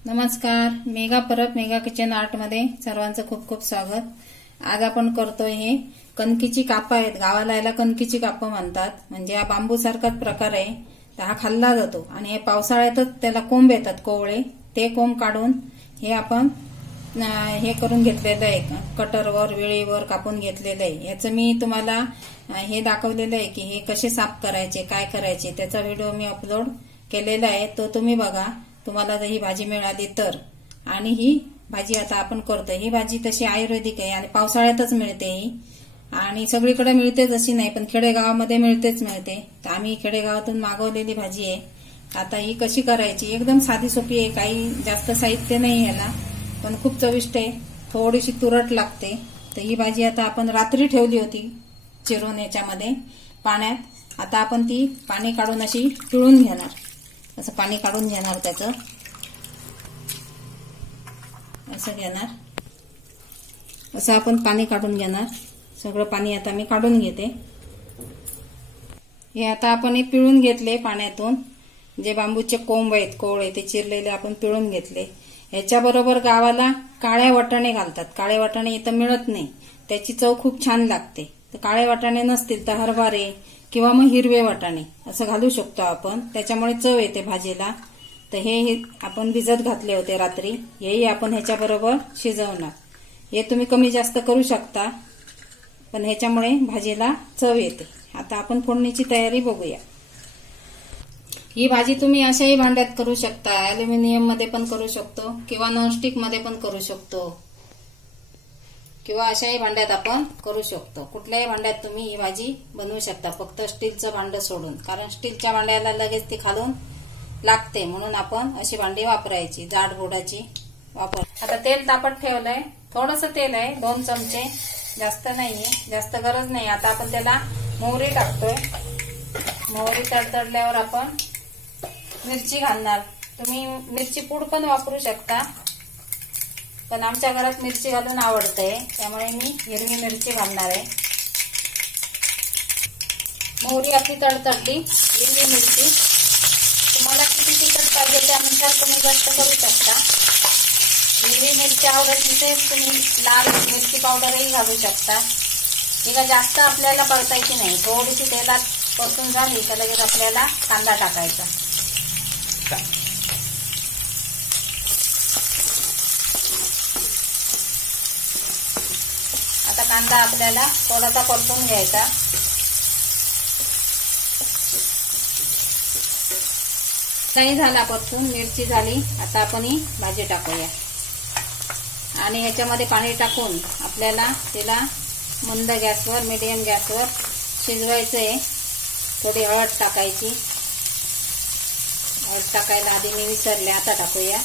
नमस्कार, mega Parab mega kitchen art मध्ये सर्वांचं खूप खूप स्वागत। आज आपण करतोय हे कणकीची कापं आहेत। गावाला याला कणकीची कापं म्हणतात। म्हणजे हा बांबू सारखाच प्रकार आहे। तर हा खाल्ला जातो आणि हे पावसाळ्यातच त्याला कोंब येतात कोवळे, ते कोंब काढून हे आपण हे करून घेतलेलं आहे। कटरवर विळीवर कापून घेतलेलं आहे। याचं मी तुम्हाला हे दाखवलेलं आहे की हे कसे साफ करायचे, काय करायचे, त्याचा व्हिडिओ मी अपलोड केलेला आहे। तो तुम्ही बघा, तुम्हाला जर ही भाजी मिळाली तर। आणि ही भाजी आता आपण करतोय, ही भाजी तशी आयुर्वेदिक आहे आणि पावसाळ्यातच मिळते ही, आणि सगळीकडे मिळतेच अशी नाही, पण खेडेगावामध्ये मिळते। तर आम्ही खेडेगावातून मागवलेली भाजी आहे। आता ही कशी करायची, एकदम साधी सोपी आहे। काही जास्त साहित्य नाही याला, पण खूप चविष्ट आहे। थोडीशी तुरट लागते। तर ही भाजी आता आपण रात्री ठेवली होती चिरून याच्यामध्ये पाण्यात। आता आपण ती पाणी काढून अशी पिळून घेणार, असं पाणी काढून घेणार त्याचं, असं घेणार, असं आपण पाणी काढून घेणार। सगळं पाणी आता मी काढून घेते। हे आता आपण हे पिळून घेतले पाण्यातून, जे बांबूचे कोंब आहेत कोवळे ते चिरलेले आपण पिळून घेतले। ह्याच्याबरोबर गावाला काळे वाटाणे घालतात। काळे वाटाणे इथं मिळत नाही, त्याची चव खूप छान लागते। तर काळे वाटाणे नसतील तर हरभरे किंवा मग हिरवे वाटाणे असं घालू शकतो आपण, त्याच्यामुळे चव येते भाजीला। तर हे आपण भिजत घातले होते रात्री, हेही आपण ह्याच्याबरोबर शिजवणार। हे तुम्ही कमी जास्त करू शकता, पण ह्याच्यामुळे भाजीला चव येते। आता आपण फोडणीची तयारी बघूया। ही भाजी तुम्ही अशाही भांड्यात करू शकता, अॅल्युमिनियम मध्ये पण करू शकतो किंवा नॉनस्टिक मध्ये पण करू शकतो, किंवा अशाही भांड्यात आपण करू शकतो। कुठल्याही भांड्यात तुम्ही ही भाजी बनवू शकता, फक्त स्टीलचं भांड सोडून, कारण स्टीलच्या भांड्याला लगेच ती खालून लागते, म्हणून आपण अशी भांडी वापरायची, जाड बोडाची वापर। आता तेल तापत ठेवलंय, थोडंसं तेल आहे, 2 चमचे, जास्त नाहीये, जास्त गरज नाही। आता आपण त्याला मोहरी टाकतोय। मोहरी तडतडल्यावर आपण मिरची घालणार। तुम्ही मिरची पूड पण वापरू शकता, पण आमच्या घरात मिरची घालून आवडते, त्यामुळे मी हिरवी मिरची घालणार आहे। मोहरी आपली तडतडली, हिरवी मिरची, तुम्हाला किती तिखट पाहिजे त्यानुसार तुम्ही जास्त करू शकता। हिरवी मिरची आवडत नसेल तुम्ही लाल मिरची पावडरही घालू शकता। तिला जास्त आपल्याला परतायची नाही, थोडीशी तेलात परतून झाली तर लगेच आपल्याला कांदा टाकायचा। आता कांदा आपल्याला थोडासा परतून घ्यायचा। काही झाला परतून, मिरची झाली। आता आपण ही भाजी टाकूया आणि ह्याच्यामध्ये पाणी टाकून आपल्याला तिला मंद गॅसवर, मीडियम गॅसवर शिजवायचंय। थोडी हळद टाकायची, हळद टाकायला आधी मी विसरले, आता टाकूया।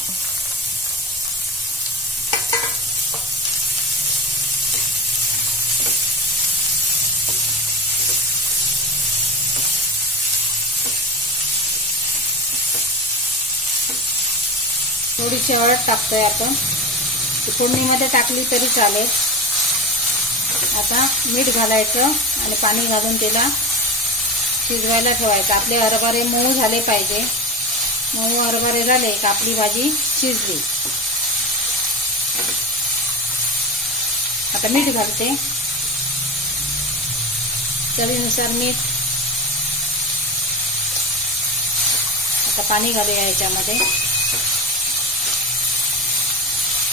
थोडीशी हळद टाकतोय आपण, फोडणीमध्ये टाकली तरी चालेल। आता मीठ घालायचं आणि पाणी घालून त्याला शिजवायला ठेवायचं। आपले हरभरे मऊ झाले पाहिजे, मऊ हरभरे झाले का आपली भाजी शिजली। आता मीठ घालते, चवीनुसार मीठ। आता पाणी घालूया याच्यामध्ये।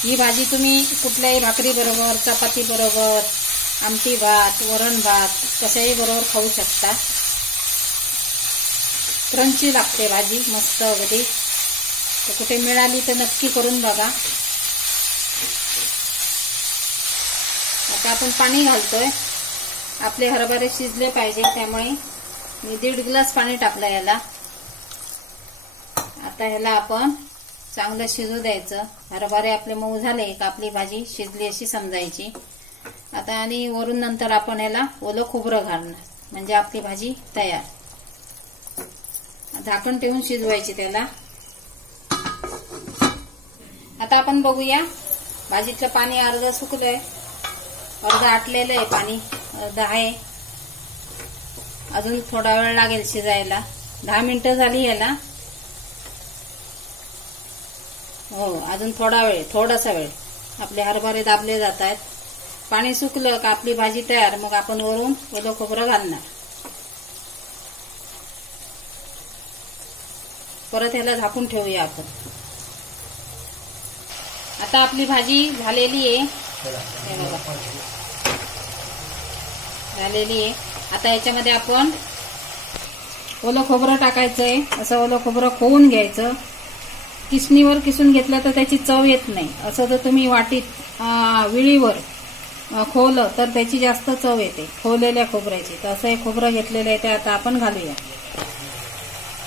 ही भाजी तुम्ही कुठल्याही भाकरी बरोबर, चपाती बरोबर, आमटी भात, वरण भात कशाही बरोबर खाऊ शकता। क्रंची लागते भाजी मस्त अगदी। तर कुठे मिळाली तर नक्की करून बघा। आता आपण पाणी घालतोय, आपले हरभरे शिजले पाहिजे, त्यामुळे मी 1.5 ग्लास पाणी टाकलं याला। आता ह्याला आपण चांगलं शिजू द्यायचं। हरभरे आपले मऊ झाले का आपली भाजी शिजली अशी समजायची। आता आणि वरून नंतर आपण ह्याला ओलं खोबरं घालणार, म्हणजे आपली भाजी तयार। झाकण ठेवून शिजवायची त्याला। आता आपण बघूया, भाजीतलं पाणी अर्ध सुकलंय, अर्ध आटलेलं आहे पाणी, अर्ध आहे, अजून थोडा वेळ लागेल शिजायला। 10 मिनिटं झाली याला। हो, अजून थोडासा वेळ आपले हरभरे दाबले जात आहेत. पाणी सुकलं का आपली भाजी तयार. मग आपण वरून ओलं खोबरं घालणार. परत ह्याला झाकून ठेवूया आपण. आता आपली भाजी झालेली आहे. हे बघा, झालेली आहे. आता याच्यामध्ये आपण ओलं खोबरं टाकायचंय. असं ओलं खोबरं खोवून घ्यायचं. किसणीवर किसून घेतलं तर त्याची चव येत नाही. असं जर तुम्ही वाटीत विळीवर खोवलं तर त्याची जास्त चव येते खोवलेल्या खोबऱ्याची. तर असं हे खोबरं घेतलेलं आहे ते आता आपण घालूया.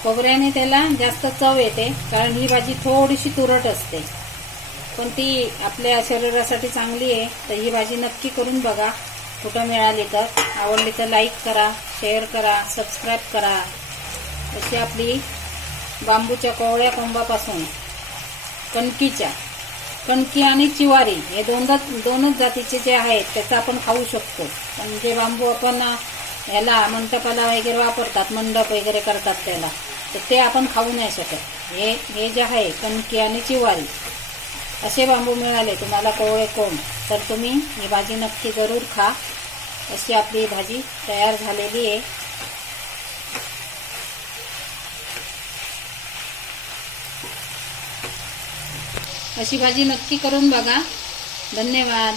खोबऱ्याने त्याला जास्त चव येते, कारण ही भाजी थोडीशी तुरट असते, पण ती आपल्या शरीरासाठी चांगली आहे. तर ही भाजी नक्की करून बघा. कुठं मिळाली तर. आवडली तर लाईक करा, शेअर करा, सबस्क्राईब करा. अशी आपली बांबूच्या कोवळ्या कोंबापासून कणकी आणि चिवारी हे दोनच जातीचे जे आहेत त्याचं आपण खाऊ शकतो. पण जे बांबू आपण ह्याला मंडपाला वगैरे वापरतात, मंडप वगैरे करतात त्याला, तर ते आपण खाऊ नाही शकत. हे जे आहे कणकी आणि चिवारी असे बांबू मिळाले तुम्हाला कोवळे कोंब, तर तुम्ही ही भाजी नक्की जरूर खा. अशी आपली भाजी तयार झालेली आहे. अशी भाजी नक्की करून बघा. धन्यवाद.